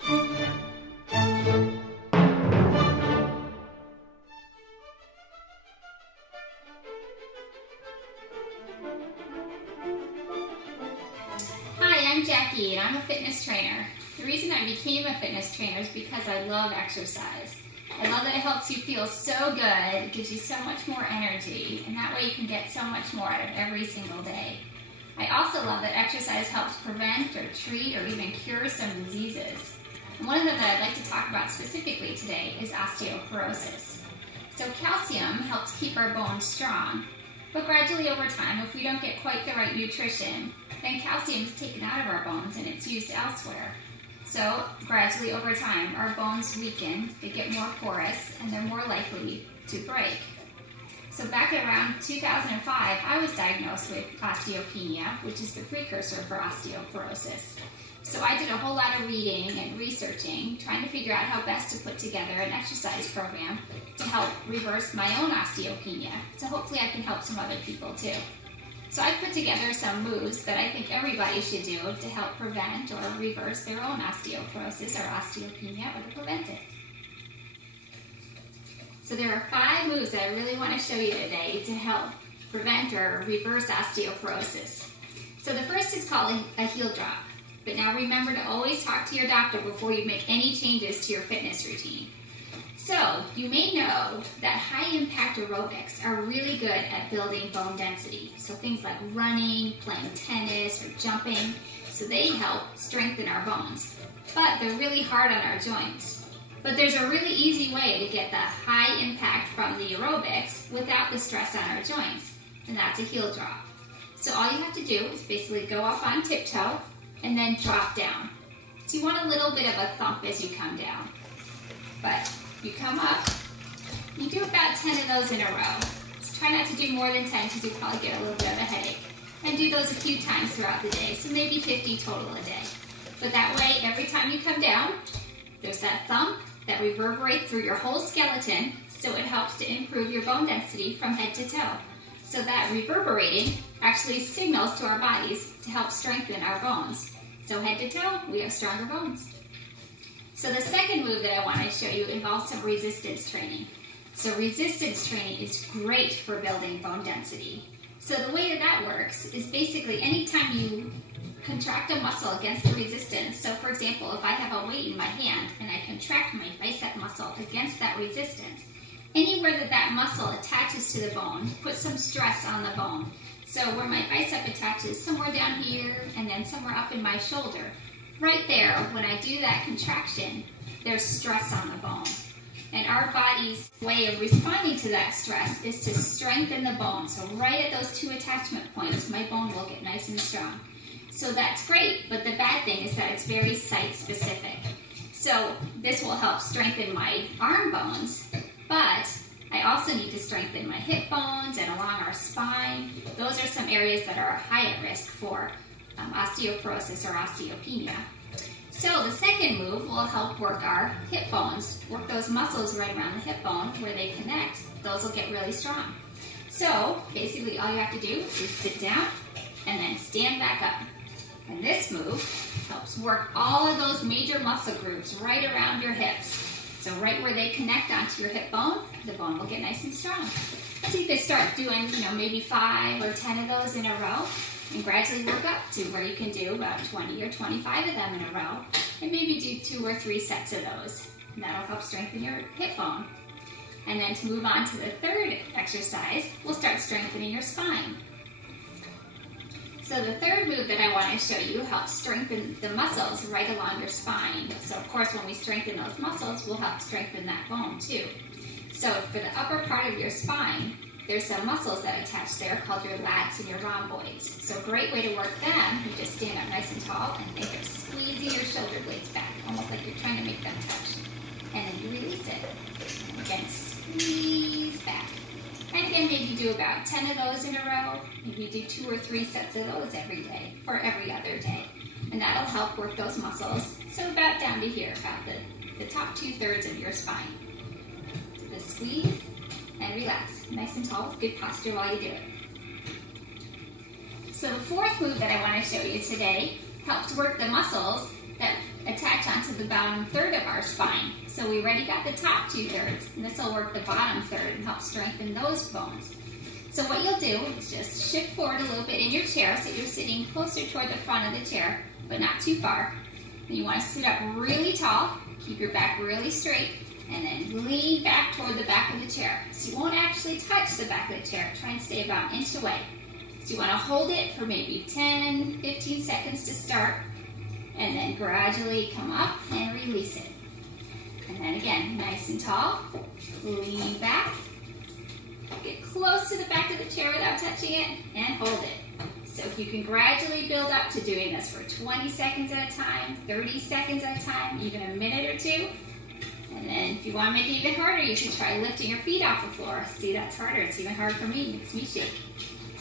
Hi, I'm Jackie and I'm a fitness trainer. The reason I became a fitness trainer is because I love exercise. I love that it helps you feel so good, it gives you so much more energy, and that way you can get so much more out of every single day. I also love that exercise helps prevent or treat or even cure some diseases. And one of them that I'd like to talk about specifically today is osteoporosis. So calcium helps keep our bones strong, but gradually over time, if we don't get quite the right nutrition, then calcium is taken out of our bones and it's used elsewhere. So gradually over time, our bones weaken, they get more porous, and they're more likely to break. So back around 2005, I was diagnosed with osteopenia, which is the precursor for osteoporosis. So I did a whole lot of reading and researching, trying to figure out how best to put together an exercise program to help reverse my own osteopenia. So hopefully I can help some other people too. So I put together some moves that I think everybody should do to help prevent or reverse their own osteoporosis or osteopenia, or to prevent it. So there are 5 moves that I really want to show you today to help prevent or reverse osteoporosis. So the first is called a heel drop. But now remember to always talk to your doctor before you make any changes to your fitness routine. So you may know that high-impact aerobics are really good at building bone density. So things like running, playing tennis, or jumping. So they help strengthen our bones. But they're really hard on our joints. But there's a really easy way to get the high impact from the aerobics without the stress on our joints, and that's a heel drop. So all you have to do is basically go up on tiptoe and then drop down. So you want a little bit of a thump as you come down. But you come up, you do about 10 of those in a row. So try not to do more than 10 because you probably get a little bit of a headache. And do those a few times throughout the day, so maybe 50 total a day. But that way, every time you come down, there's that thump that reverberates through your whole skeleton, so it helps to improve your bone density from head to toe. So that reverberating actually signals to our bodies to help strengthen our bones. So head to toe, we have stronger bones. So the second move that I want to show you involves some resistance training. So resistance training is great for building bone density. So the way that works is basically anytime you contract a muscle against the resistance. So for example, if I have a weight in my hand and I contract my bicep muscle against that resistance, anywhere that muscle attaches to the bone, put some stress on the bone. So where my bicep attaches, somewhere down here and then somewhere up in my shoulder, right there, when I do that contraction, there's stress on the bone. And our body's way of responding to that stress is to strengthen the bone. So right at those 2 attachment points, my bone will get nice and strong. So that's great, but the bad thing is that it's very site-specific. So this will help strengthen my arm bones, but I also need to strengthen my hip bones and along our spine. Those are some areas that are high at risk for osteoporosis or osteopenia. So the second move will help work our hip bones, work those muscles right around the hip bone where they connect. Those will get really strong. So basically all you have to do is sit down and then stand back up. And this move helps work all of those major muscle groups right around your hips. So right where they connect onto your hip bone, the bone will get nice and strong. So you could start doing, maybe 5 or 10 of those in a row, and gradually work up to where you can do about 20 or 25 of them in a row, and maybe do 2 or 3 sets of those. And that'll help strengthen your hip bone. And then to move on to the third exercise, we'll start strengthening your spine. So the third move that I want to show you helps strengthen the muscles right along your spine. So of course when we strengthen those muscles, we'll help strengthen that bone too. So for the upper part of your spine, there's some muscles that attach there called your lats and your rhomboids. So a great way to work them, you just stand up nice and tall and think of squeezing your shoulder blades back, almost like you're trying to make them touch. And then you release it. And again, squeeze back. And again, maybe do about 10 of those in a row. Maybe do 2 or 3 sets of those every day or every other day. And that'll help work those muscles. So about down to here, about the top 2/3 of your spine. So just squeeze and relax. Nice and tall with good posture while you do it. So the fourth move that I want to show you today helps work the muscles that attach onto the bottom third of our spine. So we already got the top 2/3, and this will work the bottom third and help strengthen those bones. So what you'll do is just shift forward a little bit in your chair so you're sitting closer toward the front of the chair, but not too far. And you want to sit up really tall, keep your back really straight, and then lean back toward the back of the chair. So you won't actually touch the back of the chair. Try and stay about an inch away. So you want to hold it for maybe 10, 15 seconds to start, and then gradually come up and release it. And then again, nice and tall, lean back, get close to the back of the chair without touching it, and hold it. So if you can gradually build up to doing this for 20 seconds at a time, 30 seconds at a time, even a minute or two. And then if you want to make it even harder, you can try lifting your feet off the floor. See, that's harder. It's even hard for me. It makes me shake.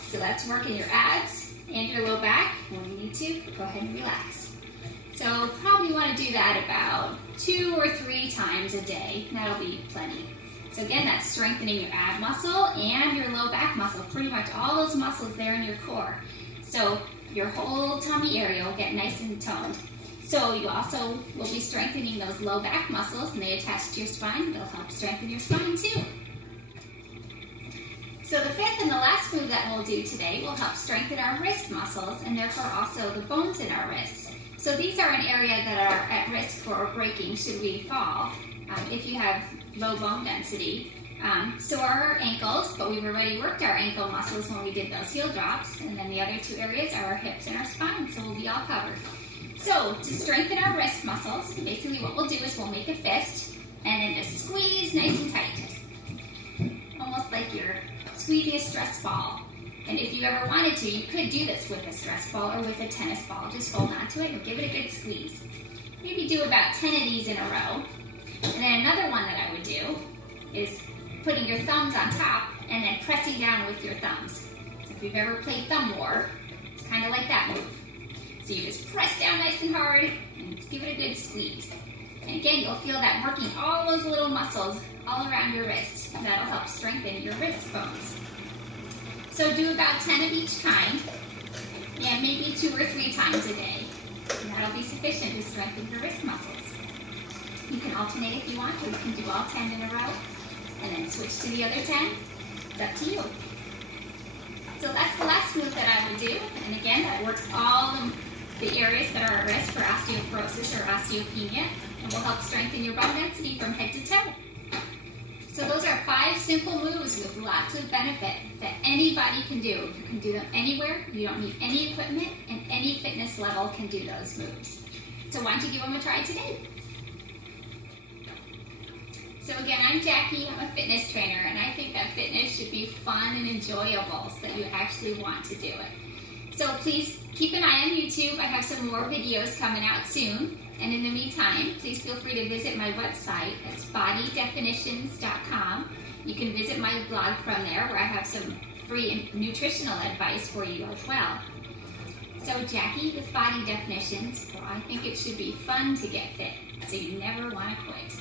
So that's working your abs and your low back. When you need to, go ahead and relax. So probably want to do that about 2 or 3 times a day. That'll be plenty. So again, that's strengthening your ab muscle and your low back muscle. Pretty much all those muscles there in your core. So your whole tummy area will get nice and toned. So you also will be strengthening those low back muscles, and they attach to your spine. They'll help strengthen your spine too. So the fifth and the last move that we'll do today will help strengthen our wrist muscles and therefore also the bones in our wrists. So these are an area that are at risk for breaking should we fall if you have low bone density. So are our ankles, but we've already worked our ankle muscles when we did those heel drops. And then the other 2 areas are our hips and our spine, so we'll be all covered. So to strengthen our wrist muscles, basically what we'll do is we'll make a fist and then just squeeze nice and tight. Almost like you're squeezing a stress ball. And if you ever wanted to, you could do this with a stress ball or with a tennis ball. Just hold on to it and give it a good squeeze. Maybe do about 10 of these in a row. And then another one that I would do is putting your thumbs on top and then pressing down with your thumbs. So if you've ever played thumb war, it's kind of like that move. So you just press down nice and hard and give it a good squeeze. And again, you'll feel that working all those little muscles all around your wrist. And that'll help strengthen your wrist bones. So do about 10 of each kind, and maybe 2 or 3 times a day. And that'll be sufficient to strengthen your wrist muscles. You can alternate if you want, or you can do all 10 in a row, and then switch to the other 10. It's up to you. So that's the last move that I would do. And again, that works all the areas that are at risk for osteoporosis or osteopenia, and will help strengthen your bone density from head to toe. So those are 5 simple moves with lots of benefit that anybody can do. You can do them anywhere, you don't need any equipment, and any fitness level can do those moves. So why don't you give them a try today? So again, I'm Jackie, I'm a fitness trainer, and I think that fitness should be fun and enjoyable so that you actually want to do it. So please keep an eye on YouTube. I have some more videos coming out soon. And in the meantime, please feel free to visit my website. It's bodydefinitions.com. You can visit my blog from there where I have some free nutritional advice for you as well. So Jackie with Body Definitions, well, I think it should be fun to get fit, so you never want to quit.